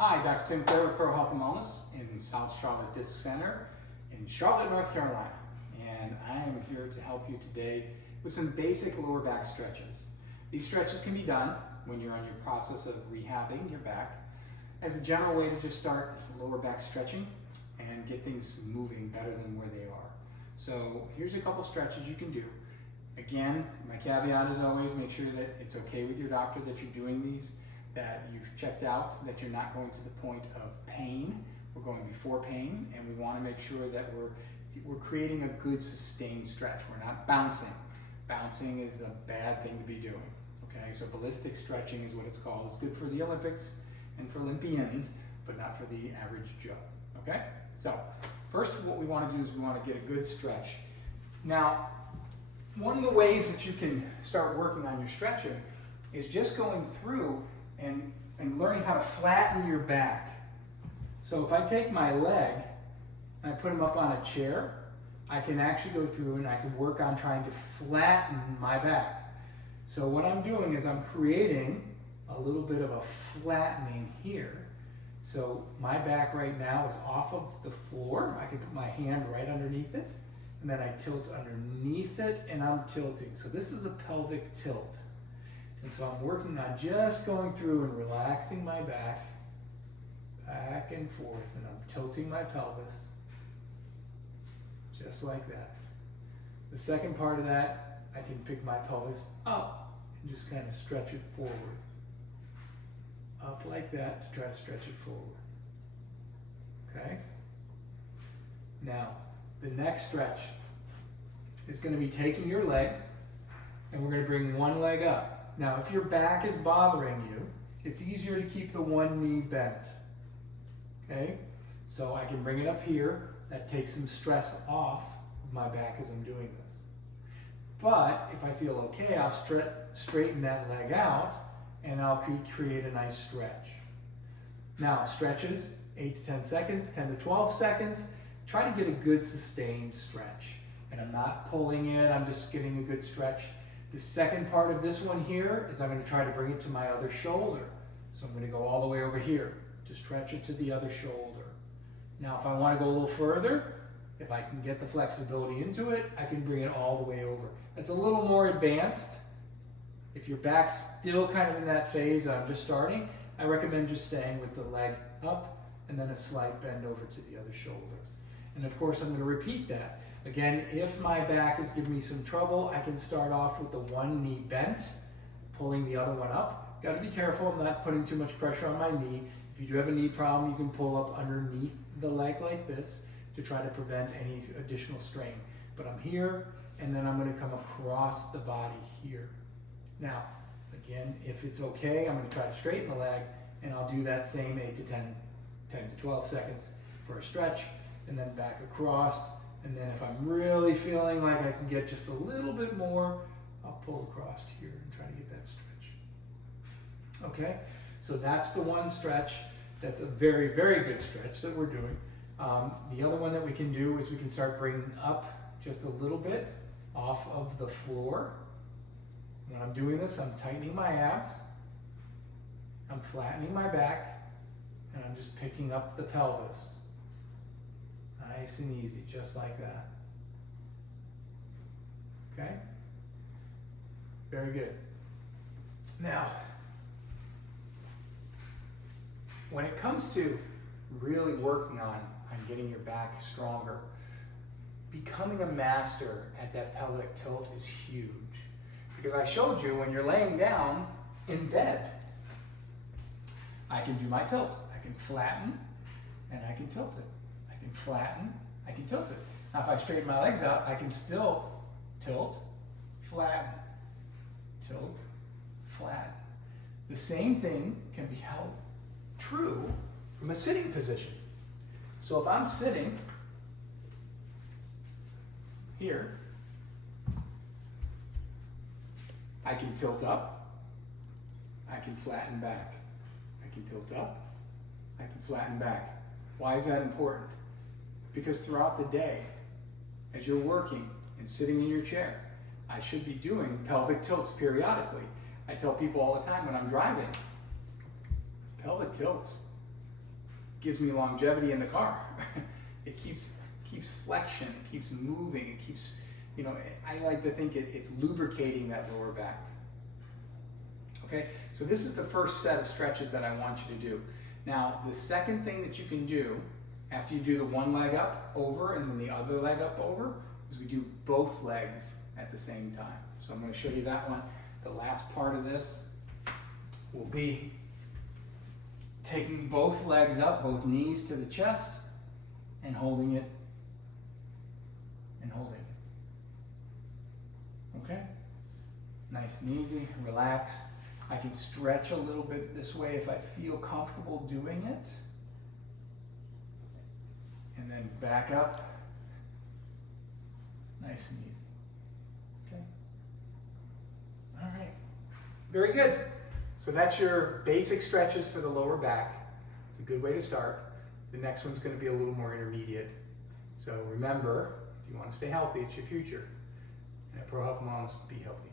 Hi, Dr. Tim Clare with Pro Health and Wellness in South Charlotte Disc Center in Charlotte, North Carolina. And I am here to help you today with some basic lower back stretches. These stretches can be done when you're on your process of rehabbing your back as a general way to just start lower back stretching and get things moving better than where they are. So here's a couple stretches you can do. Again, my caveat is always make sure that it's okay with your doctor that you're doing these, that you've checked out, that you're not going to the point of pain. We're going before pain, and we want to make sure that we're creating a good sustained stretch. We're not bouncing. Bouncing is a bad thing to be doing. Okay, so ballistic stretching is what it's called. It's good for the Olympics and for Olympians, but not for the average Joe. Okay, so first what we want to do is we want to get a good stretch. Now, one of the ways that you can start working on your stretching is just going through and learning how to flatten your back. So if I take my leg and I put him up on a chair, I can actually go through and I can work on trying to flatten my back. So what I'm doing is I'm creating a little bit of a flattening here. So my back right now is off of the floor. I can put my hand right underneath it, and then I tilt underneath it and I'm tilting. So this is a pelvic tilt. And so I'm working on just going through and relaxing my back and forth, and I'm tilting my pelvis just like that. The second part of that, I can pick my pelvis up and just kind of stretch it forward. Up like that to try to stretch it forward. Okay? Now, the next stretch is going to be taking your leg, and we're going to bring one leg up. Now, if your back is bothering you, it's easier to keep the one knee bent. Okay? So I can bring it up here. That takes some stress off of my back as I'm doing this. But if I feel okay, I'll straighten that leg out and I'll create a nice stretch. Now, stretches, 8 to 10 seconds, 10 to 12 seconds. Try to get a good sustained stretch. And I'm not pulling in, I'm just getting a good stretch. The second part of this one here is I'm going to try to bring it to my other shoulder. So I'm going to go all the way over here to stretch it to the other shoulder. Now, if I want to go a little further, if I can get the flexibility into it, I can bring it all the way over. That's a little more advanced. If your back's still kind of in that phase, I'm just starting, I recommend just staying with the leg up and then a slight bend over to the other shoulder. And of course, I'm going to repeat that. Again, if my back is giving me some trouble, I can start off with the one knee bent, pulling the other one up. Got to be careful, I'm not putting too much pressure on my knee. If you do have a knee problem, you can pull up underneath the leg like this to try to prevent any additional strain. But I'm here, and then I'm going to come across the body here. Now, again, if it's okay, I'm going to try to straighten the leg, and I'll do that same 8 to 10 to 12 seconds for a stretch, and then back across. And then if I'm really feeling like I can get just a little bit more, I'll pull across here and try to get that stretch. Okay, so that's the one stretch. That's a very, very good stretch that we're doing. The other one that we can do is we can start bringing up just a little bit off of the floor. When I'm doing this, I'm tightening my abs, I'm flattening my back, and I'm just picking up the pelvis. Nice and easy, just like that. Okay? Very good. Now, when it comes to really working on getting your back stronger, becoming a master at that pelvic tilt is huge. Because I showed you when you're laying down in bed, I can do my tilt. I can flatten and I can tilt it. I can flatten, I can tilt it. Now if I straighten my legs out, I can still tilt, flatten, tilt, flatten. The same thing can be held true from a sitting position. So if I'm sitting here, I can tilt up, I can flatten back. I can tilt up, I can flatten back. Why is that important? Because throughout the day, as you're working and sitting in your chair, I should be doing pelvic tilts periodically. I tell people all the time when I'm driving, pelvic tilts. gives me longevity in the car. It keeps flexion, it keeps moving, it keeps, you know, I like to think it's lubricating that lower back. Okay, so this is the first set of stretches that I want you to do. Now, the second thing that you can do after you do the one leg up over and then the other leg up over is we do both legs at the same time. So I'm going to show you that one. The last part of this will be taking both legs up, both knees to the chest, and holding it, and holding it. Okay? Nice and easy, relaxed. I can stretch a little bit this way if I feel comfortable doing it. And then back up. Nice and easy. Okay? All right. Very good. So that's your basic stretches for the lower back. It's a good way to start. The next one's going to be a little more intermediate. So remember, if you want to stay healthy, it's your future. And at Pro Health Wellness, be healthy.